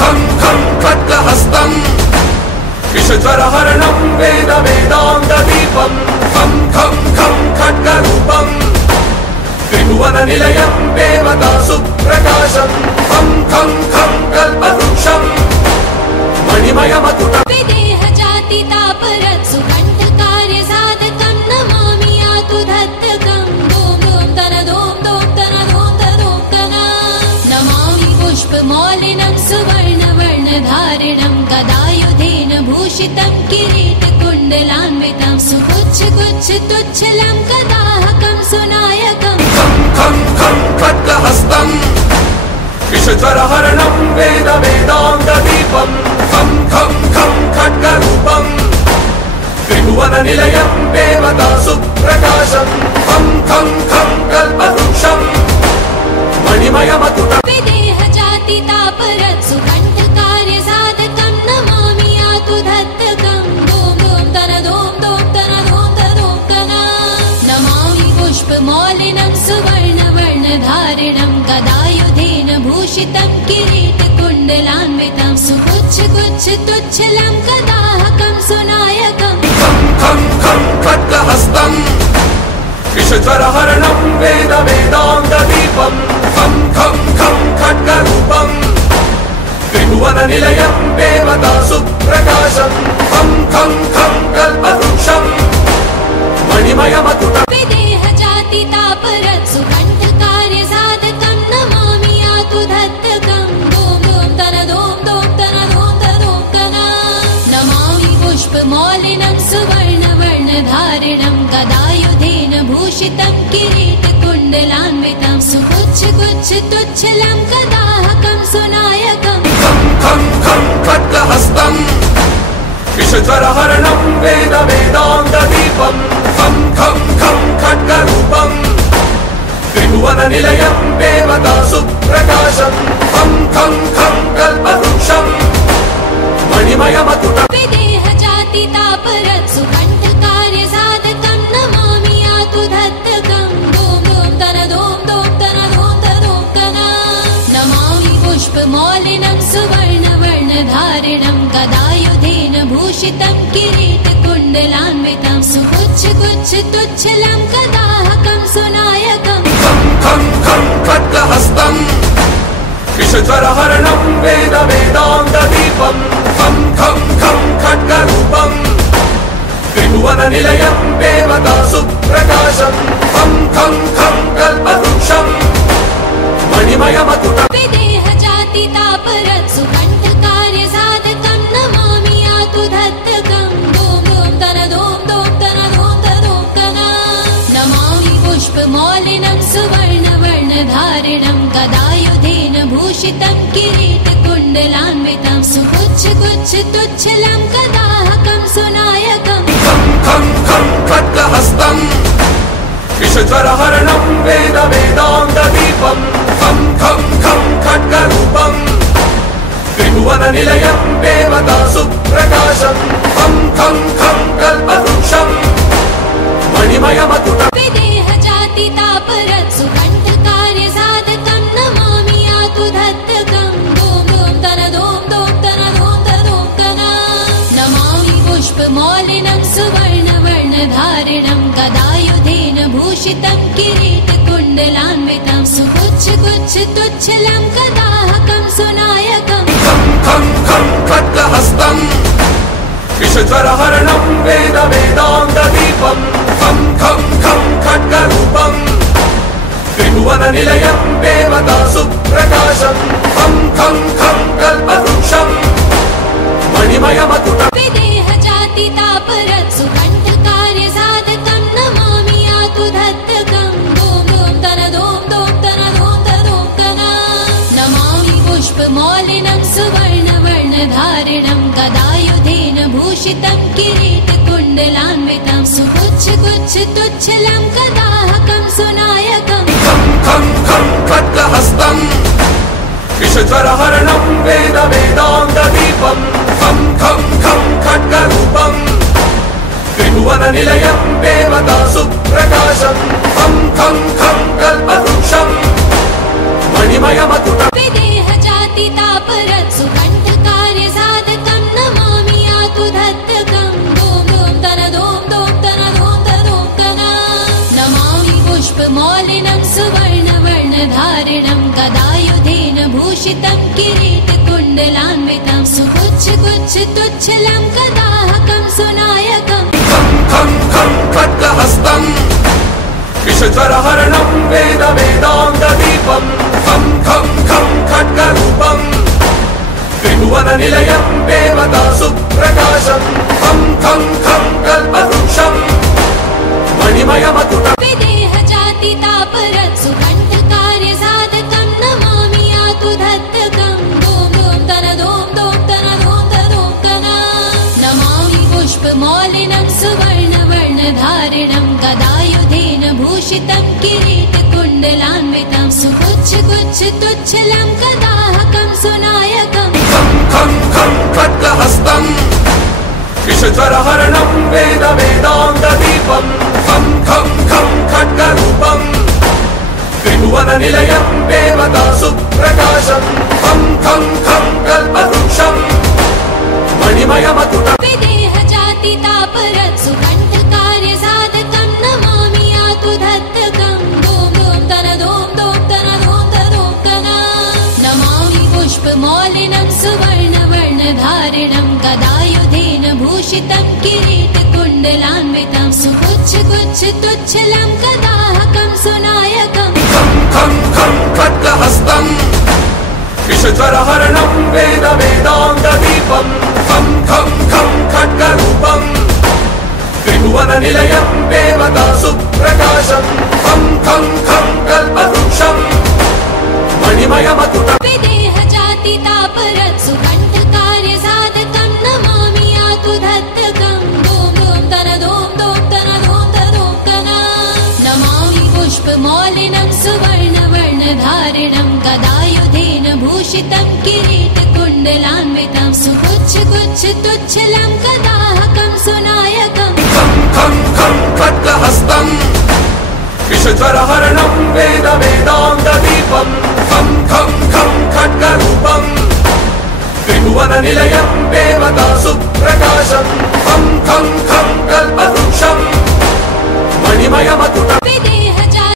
खं खं खड्गहस्तं विषज्वरहरणं वेद वेदाङ्गदीपं खं खं खं खड्गरूपं त्रिभुवननिलयं देवतासुप्रकाशं खं खं खं कल्पवृक्षं मणिमयमकुटं विदेहजातितापरत्सु कण्ठकार्यसाधकं नमामि यातु धत्तकं दों दों तन दों दों तन दों तदों तना नमामि पुष्पमौलिनं सुवर्णवर्णधारिणं गदायुधेन भूषितं किरीटकुण्डलान्वितं सुगुच्छगुच्छतुच्छलं कदाहकं सुनायकं खं खं खं खड्गहस्तं विषज्वरहरणं वेद वेदाङ्गदीपं खं खं खं खड्गरूपं त्रिभुवननिलयं देवतासुप्रकाशं खं खं खं कल्पवृक्षं मणिमयमकुटं विदेहजातितापरत्सु कण्ठकार्यसाधकं नमामि यातु धत्तकं दों दों तन दों दों तन दों तदों तना नमामि पुष्पमौलिनं सुवर्णवर्णधारिणं गदायुधेन भूषितं किरीटकुण्डलान्वितं सुगुच्छगुच्छतुच्छलं कदाहकं सुनायकं खं खं खं खड्गहस्तं विषज्वरहरणं वेद वेदाङ्गदीपं खं खं खं खड्गरूपं त्रिभुवननिलयं देवतासुप्रकाशं खं खं खं कल्पवृक्षं मणिमयमकुटं विदेहजातितापरत्सु कण्ठकार्यसाधकं नमामि यातु धत्तकं दों दों तन दों दों तन दों तदों तना नमामि पुष्पमौलिनं सुवर्णवर्णधारिणं गदायुधेन भूषितं किरीटकुण्डलान्वितं सुगुच्छगुच्छतुच्छलं कदाहकं सुनायकं खं खं खं खड्गहस्तं विषज्वरहरणं वेद वेदाङ्गदीपं खं खं खं खड्गरूपं त्रिभुवननिलयं देवतासुप्रकाशं खं खं खं कल्पवृक्षं मणिमयमकुटं विदेहजातितापरत्सु कण्ठकार्यसाधकं नमामि यातु धत्तकं दों दों तन दों दों तन दों तदों तना नमामि पुष्पमौलिनं सुवर्णवर्णधारिणं गदायुधेन भूषितं किरीटकुण्डलान्वितं सुगुच्छगुच्छतुच्छलं कदाहकं सुनायकं खं खं खं खड्गहस्तं विषज्वरहरणं वेद वेदाङ्गदीपं खं खं खं खड्गरूपं त्रिभुवननिलयं देवतासुप्रकाशं खं खं खं कल्पवृक्षं मणिमयमकुटं विदेहजातितापरत्सु कण्ठकार्यसाधकं नमामि यातु धत्तकं दों दों तन दों दों तन दों तदों तना नमामि पुष्पमौलिनं सुवर्णवर्णधारिणं गदायुधेन भूषितं किरीटकुण्डलान्वितं सुगुच्छगुच्छतुच्छलं कदाहकं सुनायकं खं खं खं खड्गहस्तं विषज्वरहरणं वेद वेदाङ्गदीपं खं खं खं खड्गरूपं त्रिभुवननिलयं देवतासुप्रकाशं खं खं खं कल्पवृक्षं मणिमयमकुटं विदेहजातितापरत्सु कण्ठकार्यसाधकं नमामि यातु धत्तकं दों दों तन दों दों तन दों तदों तना नमामि पुष्पमौलिनं सुवर्णवर्णधारिणं गदायुधेन भूषितं किरीटकुण्डलान्वितं सुगुच्छगुच्छतुच्छलं कदाहकं सुनायकं खं खं खं खड्गहस्तं विषज्वरहरणं वेद वेदाङ्गदीपं खं खं खं खड्गरूपं त्रिभुवननिलयं देवतासुप्रकाशं खं खं खं कल्पवृक्षं मणिमयमकुटं विदेहजातितापरत्सु कण्ठकार्यसाधकं नमामि यातु धत्तकं दों दों तन दों दों तन दों तदों तना नमामि पुष्पमौलिनं सुवर्णवर्णधारिणं गदायुधेन भूषितं किरीटकुण्डलान्वितं सुगुच्छगुच्छतुच्छलं कदाहकं सुनायकं खं खं खं खड्गहस्तं विषज्वरहरणं वेद वेदाङ्गदीपं खं खं खं खड्गरूपं त्रिभुवननिलयं देवतासुप्रकाशं खं खं खं कल्पवृक्षं मणिमयमकुटं विदेहजातितापरत्सु भूषितं किरीटकुण्डलान्वितं सुगुच्छगुच्छतुच्छलं कदाहकं सुनायकम् खं खं खं खड्गहस्तं विषज्वरहरणं वेद वेदाङ्गदीपं खं खं खं खड्गरूपं त्रिभुवननिलयं देवतासु प्रकाशं खं खं खं कल्पवृक्षं मणिमयमकुटं विदेहजातितापरत् सुकण्ठकार्यसाधकं नमामि यातुधत्तकं धूम धूम तन धूम धूम तन धूम धूम तन नमामि पुष्पमौलिनं सुवर्णवर्णधारिणं गदायुधेन भूषितं किरीटकुण्डलान्वितं सुगुच्छगुच्छतुच्छलं कदाहकं सुनायकम् खं खं खं खड्गहस्तं विषज्वरहरणं वेद वेदाङ्गदीपं खं खं खं खड्गरूपं त्रिभुवननिलयं देवतासु प्रकाशं खं खं खं कल्पवृक्षं मणिमयमकुटं विदेहजातितापरत् सुकण्ठकार्यसाधकं नमामि यातुधत्तकं धूम धूम तन धूम धूम तन धूम धूम तन नमामि पुष्पमौलिनं सुवर्णवर्णधारिणं गदायुधेन भूषितं किरीटकुण्डलान्वितं सुगुच्छगुच्छतुच्छलं कदाहकं सुनायकम् खं खं खं खड्गहस्तं विषज्वरहरणं वेद वेदाङ्गदीपं खं खं खं खड्गरूपं त्रिभुवननिलयं देवतासु प्रकाशं खं खं खं कल्पवृक्षं मणिमयमकुटं विदेहजातितापरत् सुकण्ठकार्यसाधकं नमामि यातुधत्तकं धूम धूम तन धूम धूम तन धूम धूम तन नमामि पुष्पमौलिनं सुवर्णवर्णधारिणं गदायुधेन भूषितं किरीटकुण्डलान्वितं सुगुच्छगुच्छतुच्छलं कदाहकं सुनायकम् खं खं खं खड्गहस्तं विषज्वरहरणं वेद वेदाङ्गदीपं खं खं खं खड्गरूपं त्रिभुवननिलयं देवतासु प्रकाशं खं खं खं कल्पवृक्षं मणिमयमकुटं